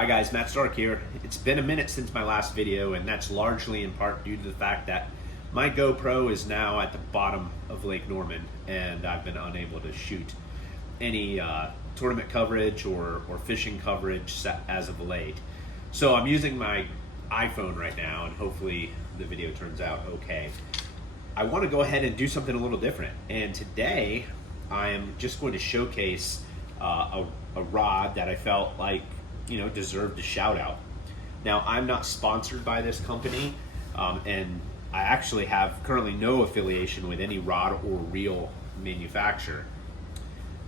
Hi guys, Matt Stark here. It's been a minute since my last video, and that's largely in part due to the fact that my GoPro is now at the bottom of Lake Norman and I've been unable to shoot any tournament coverage or fishing coverage as of late. So I'm using my iPhone right now, and hopefully the video turns out okay. I want to go ahead and do something a little different, and today I am just going to showcase a rod that I felt like deserved a shout out. Now, I'm not sponsored by this company, and I actually have currently no affiliation with any rod or reel manufacturer.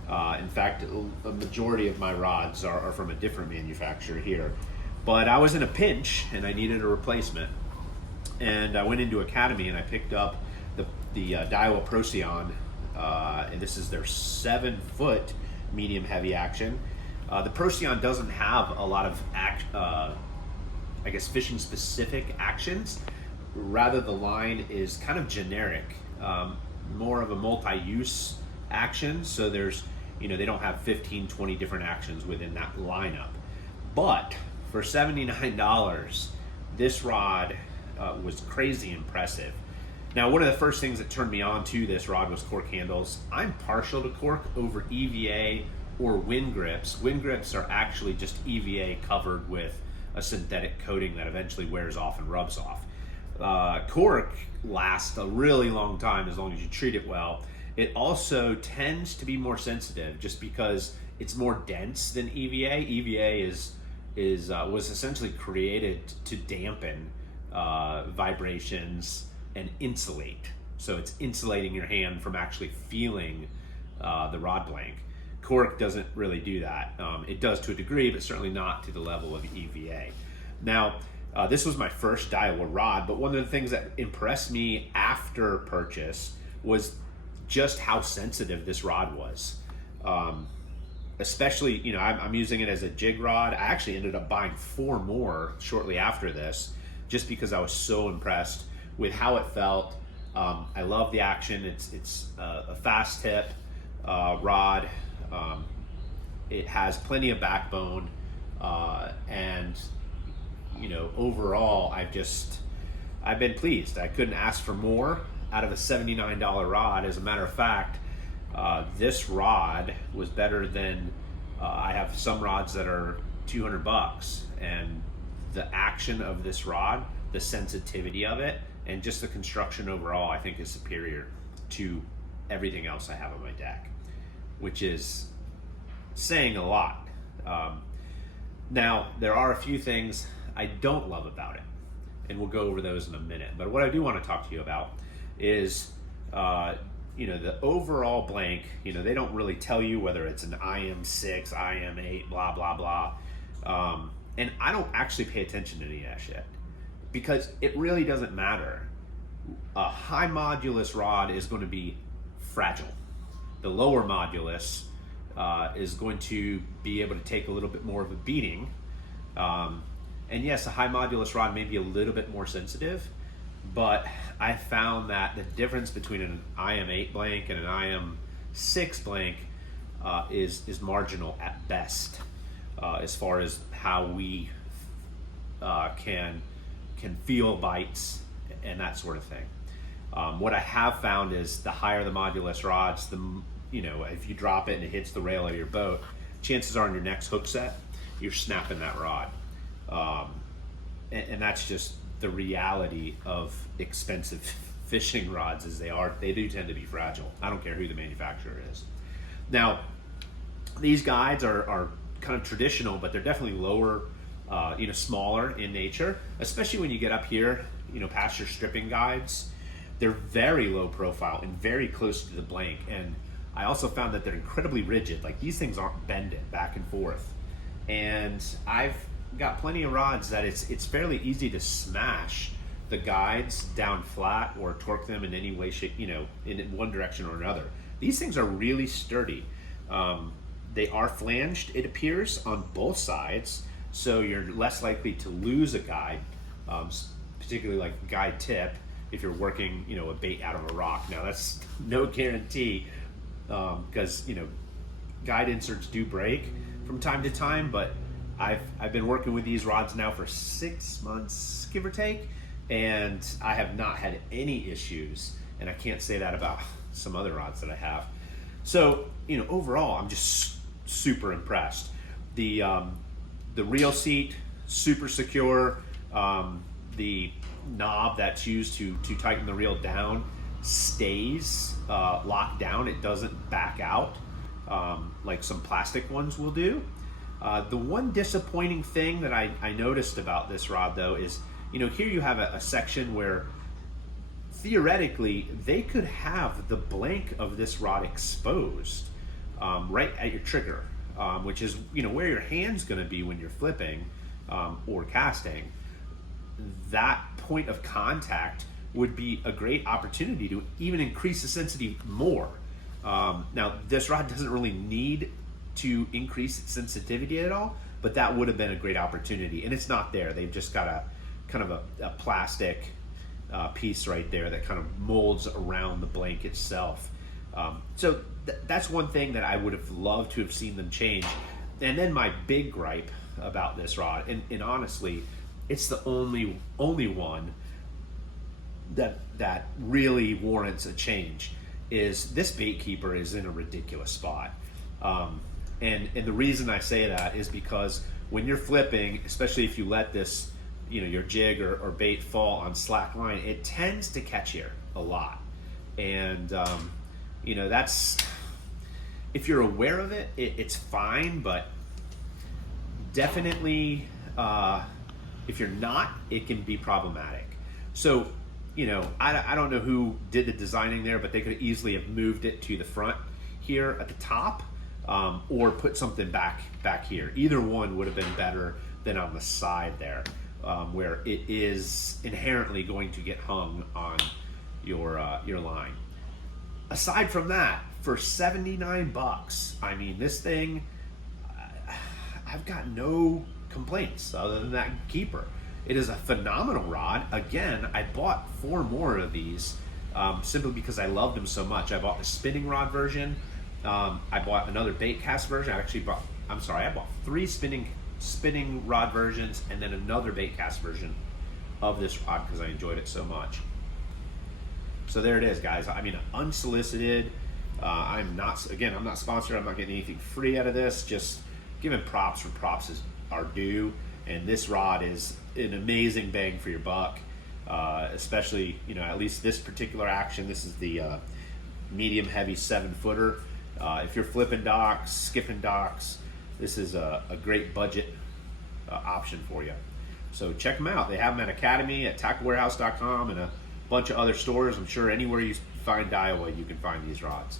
In fact, a majority of my rods are from a different manufacturer here. But I was in a pinch and I needed a replacement. And I went into Academy and I picked up the Daiwa Procyon, and this is their 7-foot medium heavy action. The Procyon doesn't have a lot of fishing specific actions. Rather, the line is kind of generic, more of a multi-use action. So there's, they don't have 15, 20 different actions within that lineup. But for $79, this rod was crazy impressive. Now, one of the first things that turned me on to this rod was cork handles. I'm partial to cork over EVA or wind grips. Wind grips are actually just EVA covered with a synthetic coating that eventually wears off and rubs off. Cork lasts a really long time as long as you treat it well. It also tends to be more sensitive just because it's more dense than EVA. EVA was essentially created to dampen vibrations and insulate. So it's insulating your hand from actually feeling the rod blank. Cork doesn't really do that. It does to a degree, but certainly not to the level of EVA. Now, this was my first Daiwa rod, but one of the things that impressed me after purchase was just how sensitive this rod was. Especially, I'm using it as a jig rod. I actually ended up buying 4 more shortly after this, just because I was so impressed with how it felt. I love the action. It's a fast tip rod. It has plenty of backbone, and overall, I've been pleased. I couldn't ask for more out of a $79 rod. As a matter of fact, this rod was better than I have some rods that are $200, and the action of this rod, the sensitivity of it, and just the construction overall, I think is superior to everything else I have on my deck, which is saying a lot. Now, there are a few things I don't love about it, and we'll go over those in a minute. But what I do want to talk to you about is the overall blank. They don't really tell you whether it's an IM6, IM8, blah, blah, blah. And I don't actually pay attention to any of that shit because it really doesn't matter. A high modulus rod is going to be fragile. The lower modulus is going to be able to take a little bit more of a beating. And yes, a high modulus rod may be a little bit more sensitive, but I found that the difference between an IM8 blank and an IM6 blank is marginal at best, as far as how we can feel bites and that sort of thing. What I have found is the higher the modulus rods, if you drop it and it hits the rail of your boat, chances are in your next hook set, you're snapping that rod. And that's just the reality of expensive fishing rods as they are. They do tend to be fragile. I don't care who the manufacturer is. Now, these guides are kind of traditional, but they're definitely lower, smaller in nature, especially when you get up here, past your stripping guides. They're very low profile and very close to the blank. And I also found that they're incredibly rigid. Like, these things aren't bending back and forth. And I've got plenty of rods that it's fairly easy to smash the guides down flat or torque them in any way, shape, in one direction or another. These things are really sturdy. They are flanged, it appears, on both sides, so you're less likely to lose a guide, particularly like guide tip, if you're working, a bait out of a rock. Now, that's no guarantee, because guide inserts do break from time to time, but I've been working with these rods now for 6 months, give or take, and I have not had any issues, and I can't say that about some other rods that I have. So, you know, overall, I'm just super impressed. The reel seat, super secure. The knob that's used to tighten the reel down stays locked down. It doesn't back out like some plastic ones will do. The one disappointing thing that I noticed about this rod, though, is, you know, here you have a section where theoretically they could have the blank of this rod exposed right at your trigger, which is, you know, where your hand's going to be when you're flipping or casting. That point of contact would be a great opportunity to even increase the sensitivity more. Now, this rod doesn't really need to increase its sensitivity at all, but that would have been a great opportunity, and it's not there. They've just got a kind of a plastic piece right there that kind of molds around the blank itself. So that's one thing that I would have loved to have seen them change. And then my big gripe about this rod, and honestly, it's the only one that really warrants a change, is this bait keeper is in a ridiculous spot. And the reason I say that is because when you're flipping, especially if you let this, you know, your jig or bait fall on slack line, it tends to catch here a lot. And you know, that's, if you're aware of it, it's fine, but definitely if you're not, it can be problematic. So, you know, I don't know who did the designing there, but they could easily have moved it to the front here at the top, or put something back here. Either one would have been better than on the side there, where it is inherently going to get hung on your line. Aside from that, for 79 bucks, I mean, this thing, I've got no complaints other than that keeper. It is a phenomenal rod. Again, I bought 4 more of these simply because I loved them so much. I bought the spinning rod version. I bought another bait cast version. I bought 3 spinning rod versions and then another bait cast version of this rod because I enjoyed it so much. So there it is, guys. I mean, unsolicited. I'm not sponsored. I'm not getting anything free out of this. Just giving props where props are due. And this rod is an amazing bang for your buck, especially, you know, at least this particular action. This is the medium heavy 7-footer. If you're flipping docks, skipping docks, this is a great budget option for you. So check them out. They have them at Academy, at tacklewarehouse.com, and a bunch of other stores. I'm sure anywhere you find Daiwa, you can find these rods.